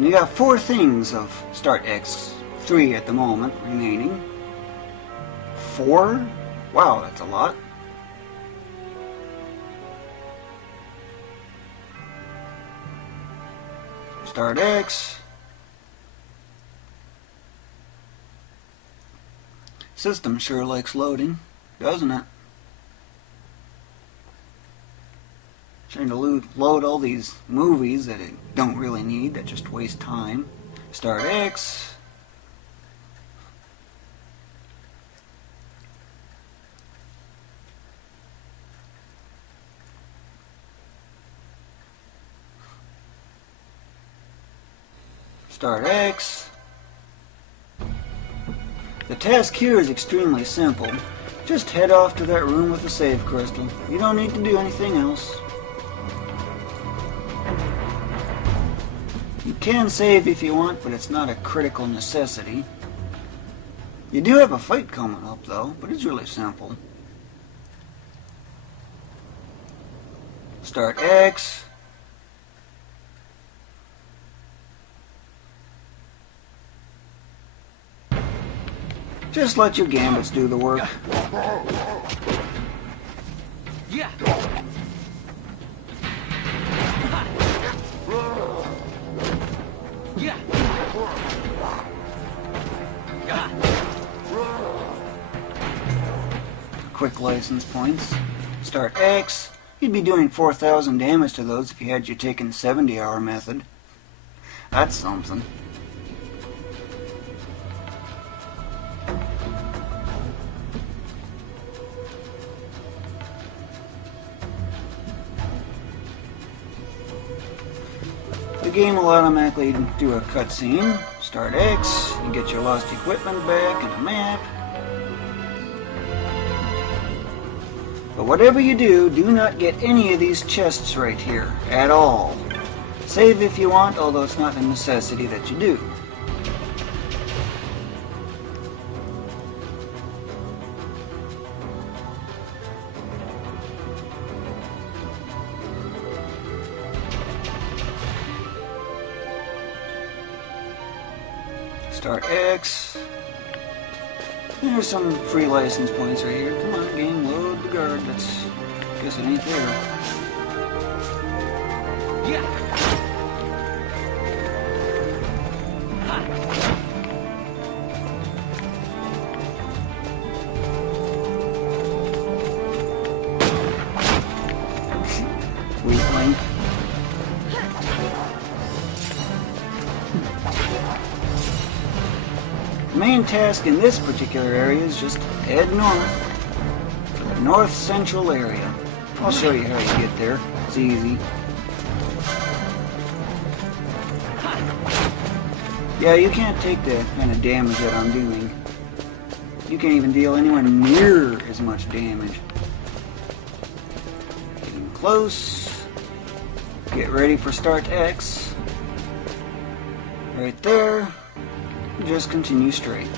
And you got 4 things of start X, 3 at the moment remaining. 4? Wow, that's a lot. Start X. System sure likes loading, doesn't it? Trying to load all these movies that it don't really need, that just waste time. Start X. Start X. The task here is extremely simple. Just head off to that room with the save crystal. You don't need to do anything else. You can save if you want, but it's not a critical necessity. You do have a fight coming up though, but it's really simple. Start X. Just let your gambits do the work. Yeah. Yeah. Quick license points. Start X. You'd be doing 4,000 damage to those if you had your taken 70-hour method. That's something. The game will automatically do a cutscene. Start X, you get your lost equipment back and a map. But whatever you do, do not get any of these chests right here, at all. Save if you want, although it's not a necessity that you do. Start X. There's some free license points right here. Come on, game, load the guard. That's, guess it ain't there. Yeah. Weakling. The main task in this particular area is just head north to the north central area. I'll show you how you get there. It's easy. Yeah, you can't take the kind of damage that I'm doing. You can't even deal anywhere near as much damage. Getting close. Get ready for Start X. Right there. Just continue straight.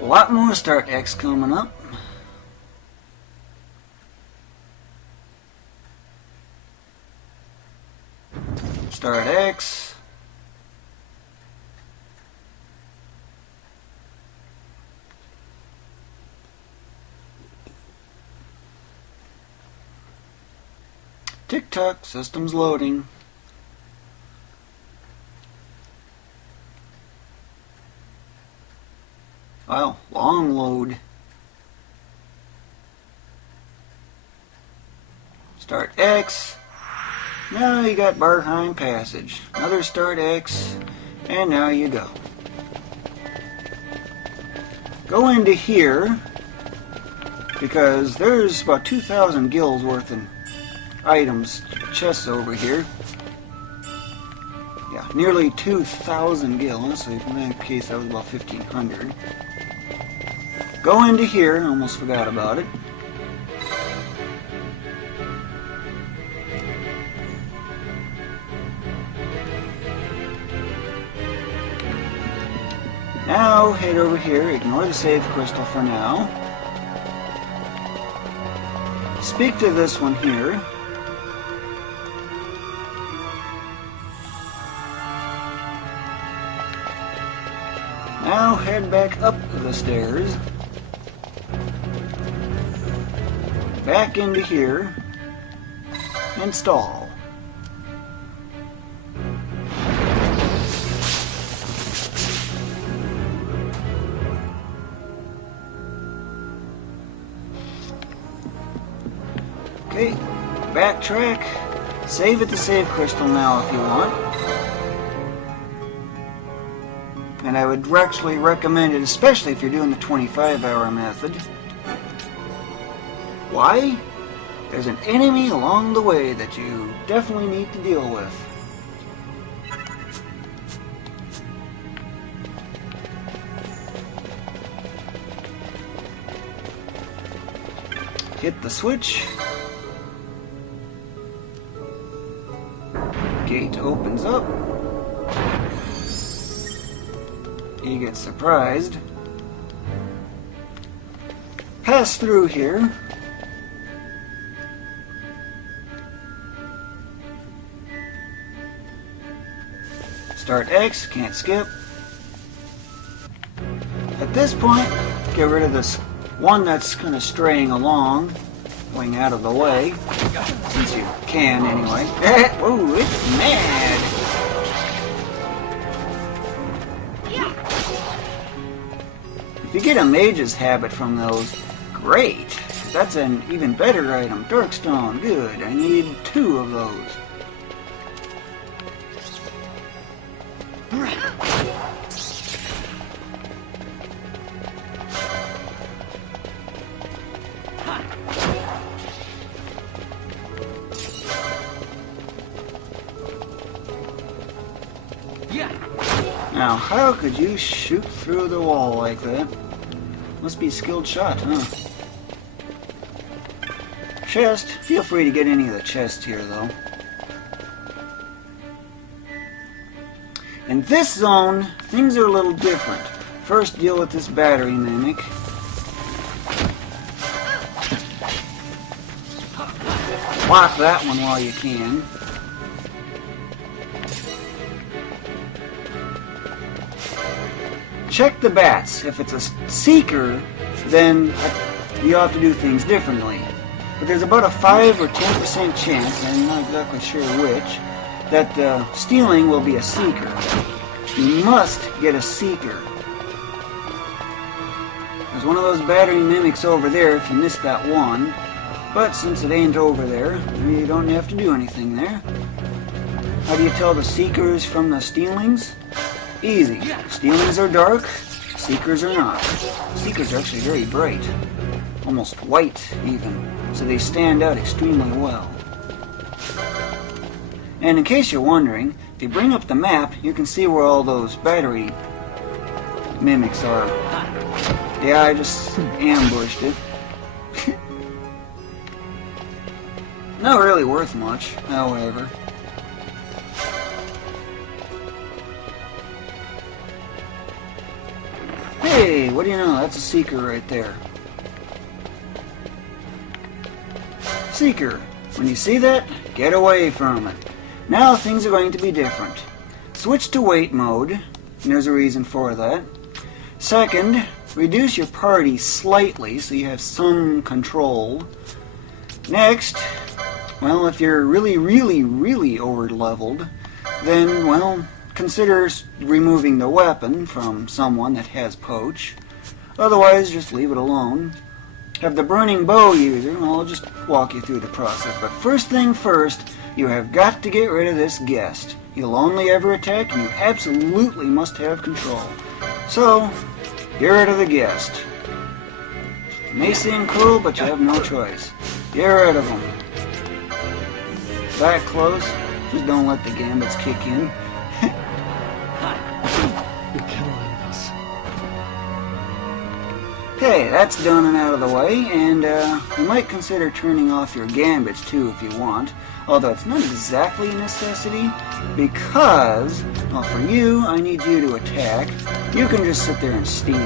A lot more Start X coming up. Start X. Tick-tock, system's loading. Wow, long load. Start X. Now you got Barheim Passage. Another Start X. And now you go. Go into here, because there's about 2,000 gills worth of items, chests over here. Yeah, nearly 2,000 gills. So in that case, that was about 1,500. Go into here, almost forgot about it. Now head over here, ignore the save crystal for now. Speak to this one here. Now head back up the stairs. Back into here. Install. Okay, backtrack. Save at the save crystal now if you want. And I would actually recommend it, especially if you're doing the 25-hour method. Why? There's an enemy along the way that you definitely need to deal with. Hit the switch. Gate opens up. He gets surprised. Pass through here. Start X, can't skip. At this point, get rid of this one that's kind of straying along, going out of the way, since you can anyway. Whoa, it's mad! If you get a mage's habit from those, great! That's an even better item. Darkstone, good. I need 2 of those. Now, how could you shoot through the wall like that? Must be a skilled shot, huh? Chest. Feel free to get any of the chests here, though. In this zone, things are a little different. First, deal with this battery mimic. Block that one while you can. Check the bats. If it's a seeker, then you have to do things differently. But there's about a 5 or 10% chance, I'm not exactly sure which, that the steeling will be a seeker. You must get a seeker. There's one of those battery mimics over there if you missed that one. But since it ain't over there, you don't have to do anything there. How do you tell the seekers from the steelings? Easy. Steelings are dark, seekers are not. Seekers are actually very bright. Almost white, even. So they stand out extremely well. And in case you're wondering, if you bring up the map, you can see where all those battery mimics are. Yeah, I just ambushed it. Not really worth much, however. Hey, what do you know? That's a seeker right there. Seeker. When you see that, get away from it. Now things are going to be different. Switch to wait mode, and there's a reason for that. Second, reduce your party slightly so you have some control. Next, well, if you're really over-leveled, then, well, consider removing the weapon from someone that has poach. Otherwise, just leave it alone. Have the burning bow user, well, I'll just walk you through the process. But first thing first, you have got to get rid of this guest. He'll only ever attack, and you absolutely must have control. So, get rid of the guest. It may seem cruel, but you have no choice. Get rid of him. Back close. Just don't let the gambits kick in. You're killing us. Okay, that's done and out of the way, and you might consider turning off your gambits too if you want, although it's not exactly a necessity, because, well, for you, I need you to attack. You can just sit there and steal.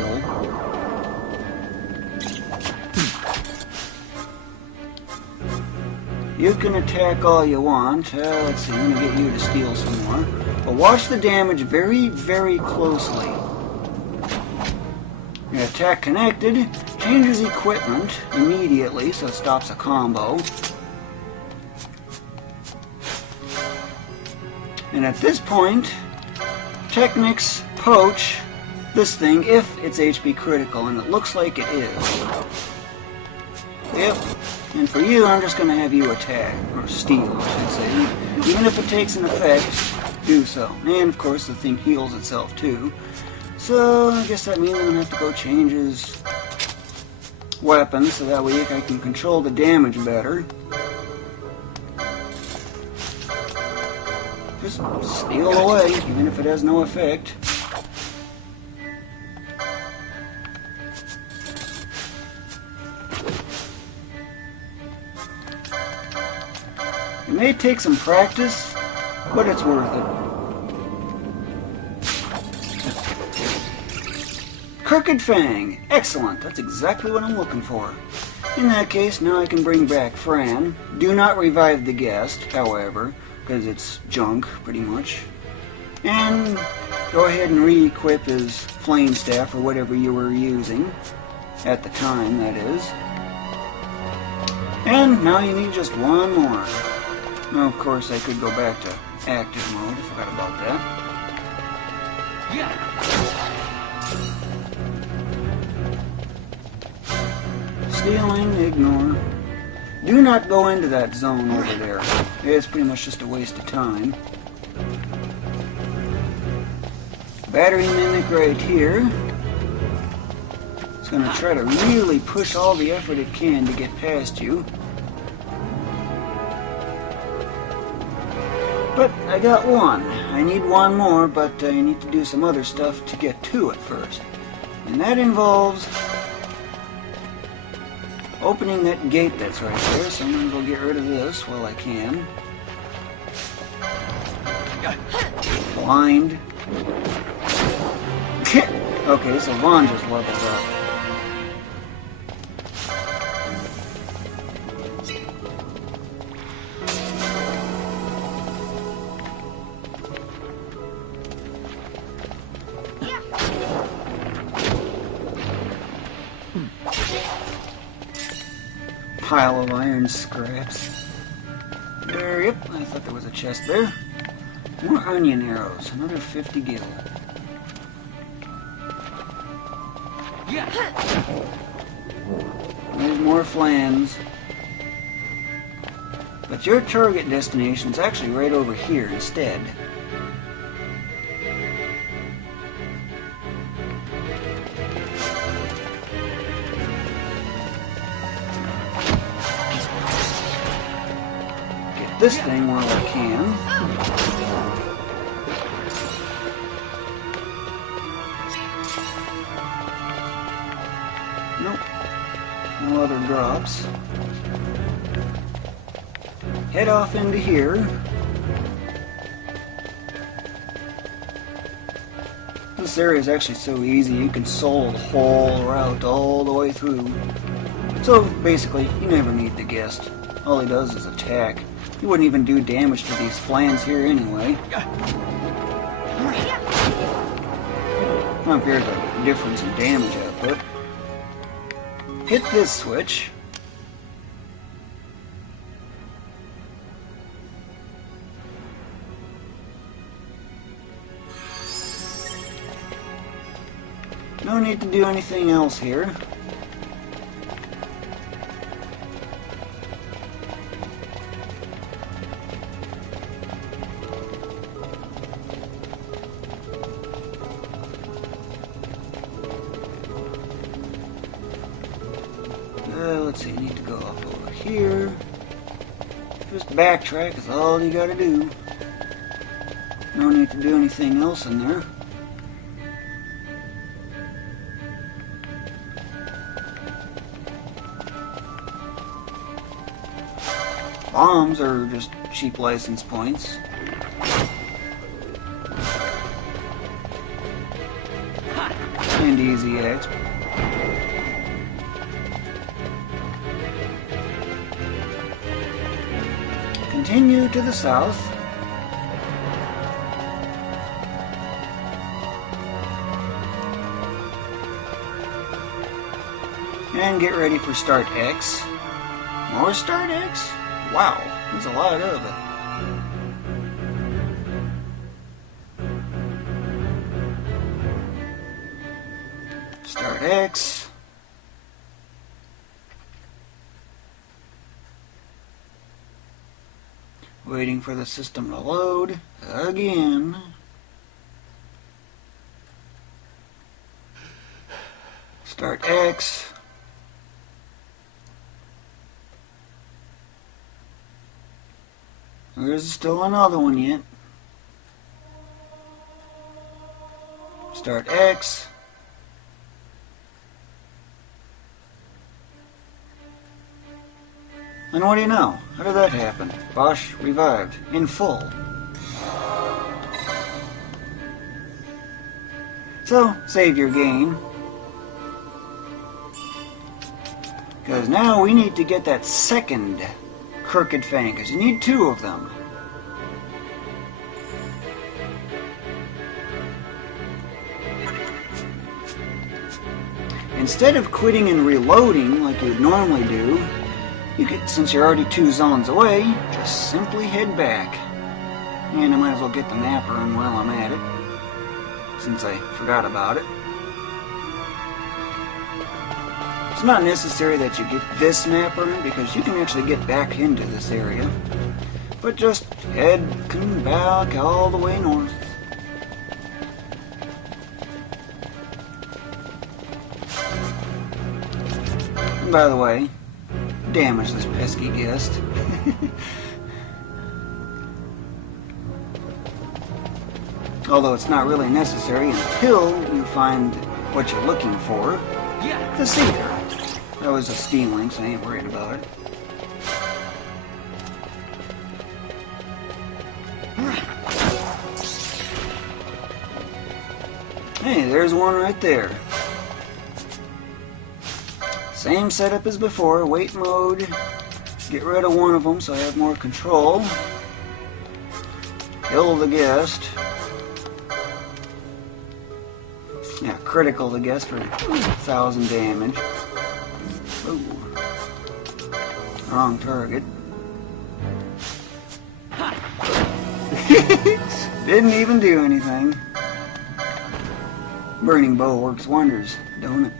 You can attack all you want. Let's see, I'm going to get you to steal some more. But watch the damage very closely. Your attack connected changes equipment immediately, so it stops a combo. And at this point, Technics poach this thing if it's HP critical, and it looks like it is. Yep. And for you, I'm just going to have you attack, or steal, I should say. Even if it takes an effect, do so. And of course, the thing heals itself too. So I guess that means I'm going to have to go change his weapon, so that way I can control the damage better. Just steal away, even if it has no effect. It may take some practice, but it's worth it. Crooked Fang. Excellent. That's exactly what I'm looking for. In that case, now I can bring back Fran. Do not revive the guest, however, because it's junk, pretty much. And go ahead and re-equip his flame staff, or whatever you were using. At the time, that is. And now you need just one more. Now, of course, I could go back to active mode. I forgot about that. Stealing, ignore. Do not go into that zone over there. It's pretty much just a waste of time. Battery mimic right here. It's going to try to really push all the effort it can to get past you. But I got one. I need one more, but I need to do some other stuff to get to it first. And that involves opening that gate that's right there, so I'm going to go get rid of this while I can. Blind. Okay, so Vaan just leveled up. Pile of iron scraps. There, yep, I thought there was a chest there. More onion arrows, another 50 gil. There's more flans. But your target destination's actually right over here instead. This thing while I can. Nope. No other drops. Head off into here. This area is actually so easy, you can soul the whole route all the way through. So basically, you never need the guest. All he does is attack. He wouldn't even do damage to these flans here anyway. Compared to the difference in damage output. Hit this switch. No need to do anything else here. Let's see, I need to go off over here. Just backtrack is all you gotta do. No need to do anything else in there. Bombs are just cheap license points. And easy exp. Continue to the south. And get ready for start X. More start X? Wow, there's a lot of it. Start X. Waiting for the system to load again. Start X. There's still another one yet. Start X. And what do you know? How did that happen? Bosch revived in full. So, save your game. Because now we need to get that second crooked fang, because you need two of them. Instead of quitting and reloading like you'd normally do, you could, since you're already 2 zones away, just simply head back. And I might as well get the map run while I'm at it, since I forgot about it. It's not necessary that you get this map run, because you can actually get back into this area. But just head back all the way north. And by the way, damage this pesky guest. Although it's not really necessary until you find what you're looking for. The seeker. That was a steeling, so I ain't worried about it. Hey, there's one right there. Same setup as before, wait mode. Get rid of one of them so I have more control. Kill the guest. Yeah, critical the guest for 1,000 damage. Ooh. Wrong target. Didn't even do anything. Burning bow works wonders, don't it?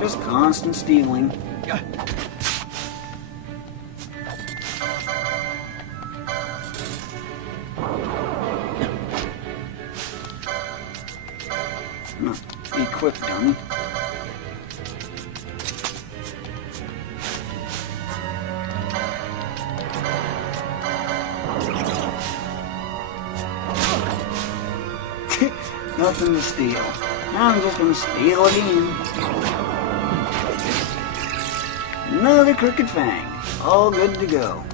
Just constant stealing. Equip dummy. Nothing to steal. Now I'm just gonna steal again. Another crooked fang. All good to go.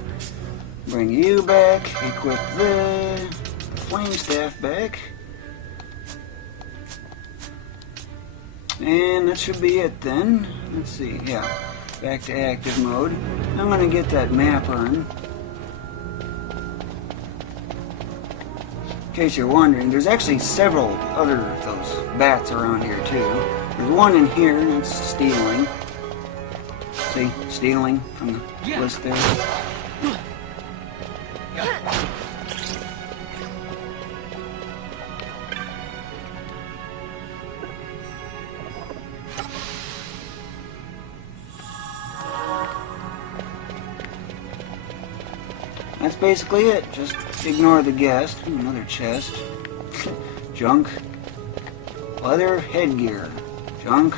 Bring you back. Equip the flame staff back. And that should be it then. Let's see. Yeah. Back to active mode. I'm gonna get that map run. In case you're wondering, there's actually several other of those bats around here too. There's one in here, and that's stealing. See, stealing from the list there. That's basically it. Just ignore the guest. Another chest. Junk. Leather headgear. Junk.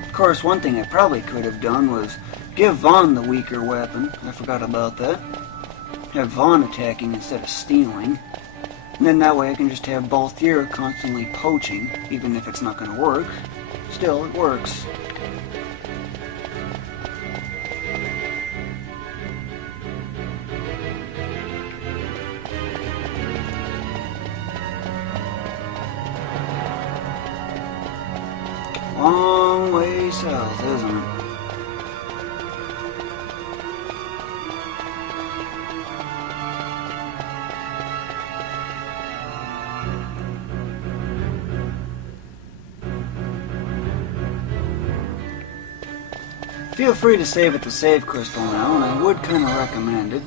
Of course, one thing I probably could have done was give Vaan the weaker weapon. I forgot about that. Have Vaan attacking instead of stealing. And then that way I can just have Balthier constantly poaching, even if it's not going to work. Still, it works. south, isn't it? Feel free to save at the save crystal now, and I would kind of recommend it.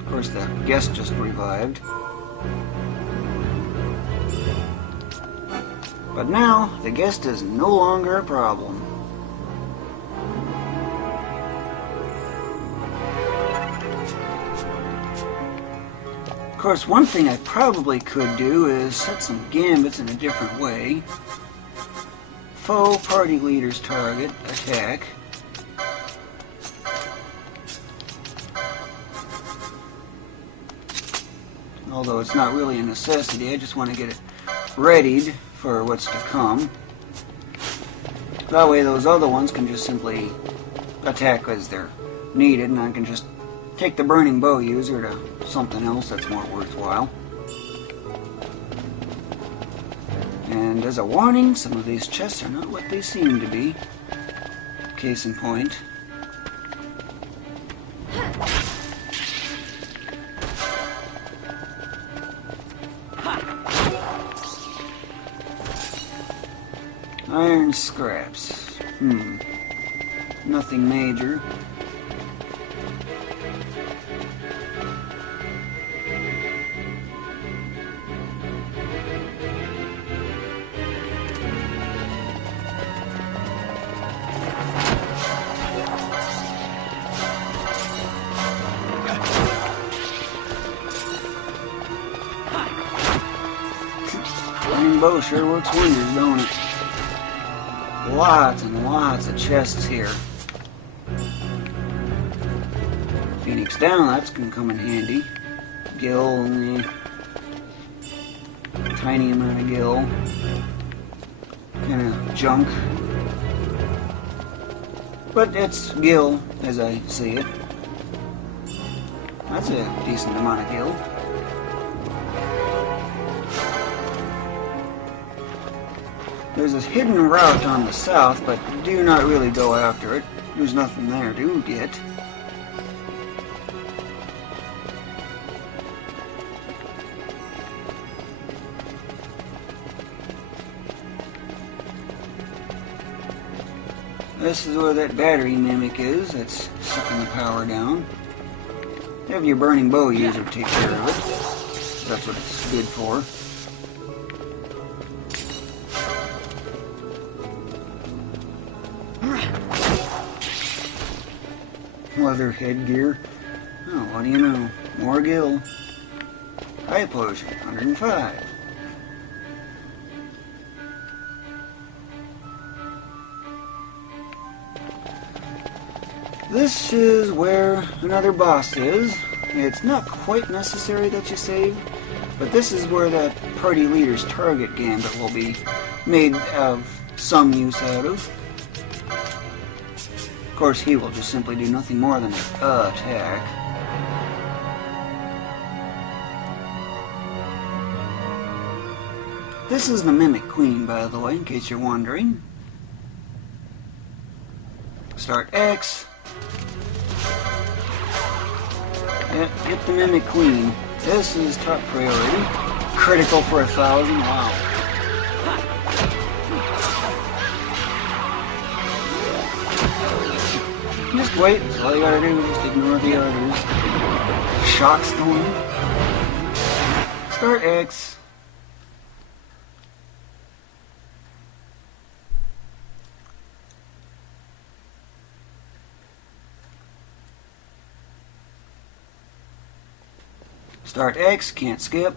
Of course, the guest just revived. But now, the guest is no longer a problem. Of course, one thing I probably could do is set some gambits in a different way. Foe party leader's target, attack. Although it's not really a necessity, I just want to get it readied for what's to come. That way those other ones can just simply attack as they're needed, and I can just take the burning bow user to something else that's more worthwhile. And as a warning, some of these chests are not what they seem to be. Case in point. Iron scraps. Nothing major. Burning bow sure works wonders, don't it? Lots and lots of chests here. Phoenix down, that's gonna come in handy. Gil, only tiny amount of gil. Kind of junk. But it's gil, as I see it. That's a decent amount of gil. There's a hidden route on the south, but do not really go after it. There's nothing there to get. This is where that battery mimic is that's sucking the power down. Have your burning bow user take care of it. That's what it's good for. Leather headgear. Oh, what do you know? More gil. High potion, 105. This is where another boss is. It's not quite necessary that you save, but this is where that party leader's target gambit will be made of some use out of. Of course, he will just simply do nothing more than attack. This is the Mimic Queen, by the way, in case you're wondering. Start X. Yep, get the Mimic Queen. This is top priority. Critical for 1,000, wow. Just wait, that's all you gotta do, just ignore the others. Shock storm. Start X. Start X, can't skip.